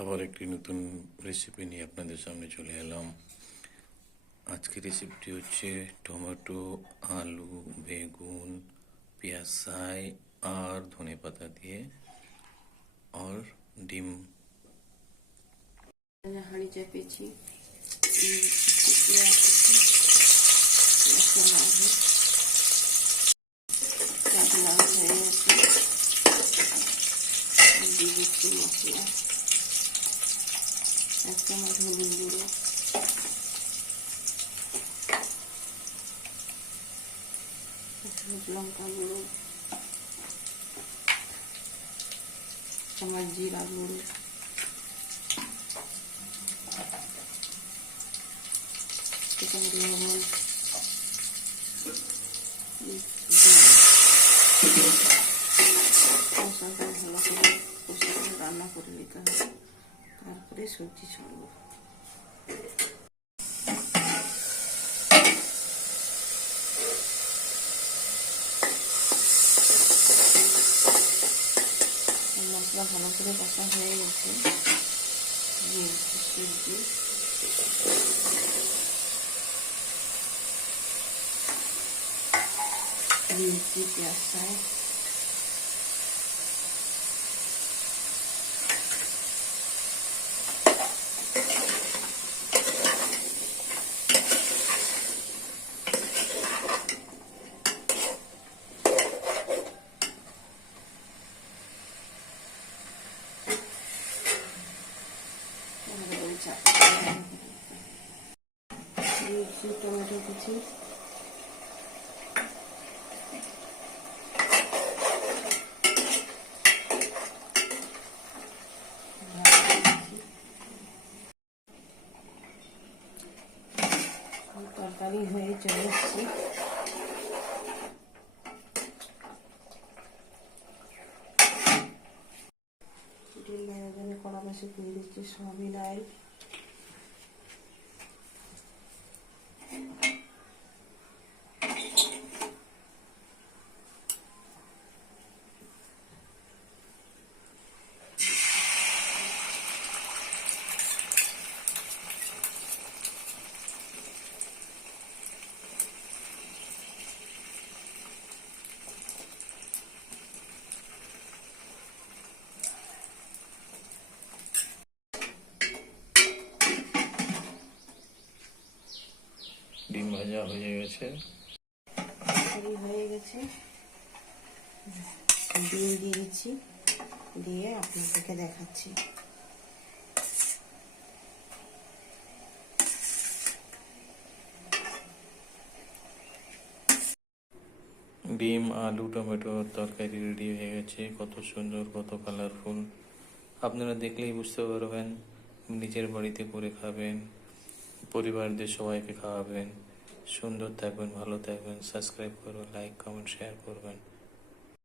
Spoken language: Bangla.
আবার একটি নতুন রেসিপি নিয়ে আপনাদের সামনে চলে এলাম। আজকের রেসিপিটি হচ্ছে টমেটো, আলু, বেগুন, পেঁয়াজ সাই আর ধনে পাতা দিয়ে আর ডিম। হাঁড়ি চাপিয়েছি kita mau dulu dulu belum dulu sama jira dulu kita dulu Usah করে সবজি ছড়বো মশলা ভালো করে কষা হয়ে গেছে। সবজি দিয়েছি পেঁয়াজ দিয়েছি টমেটো কুচি তরকারি হয়ে চলে এসছি কড়া বসে দিয়ে দিচ্ছি সয়াবিন অয়েল ডিম ভাজা হয়ে গেছে। হয়ে গেছে ডিম দিয়ে দিচ্ছি দিয়ে আপনাদেরকে দেখাচ্ছি। ডিম আলু টমেটো তরকারি রেডি হয়ে গেছে। কত সুন্দর কত কালারফুল আপনারা দেখলেই বুঝতে পারবেন নিজের বাড়িতে করে খাবেন পরিবারদের সবাইকে খাওয়াবেন। সুন্দর থাকবেন ভালো থাকবেন সাবস্ক্রাইব করবেন লাইক কমেন্ট শেয়ার করবেন।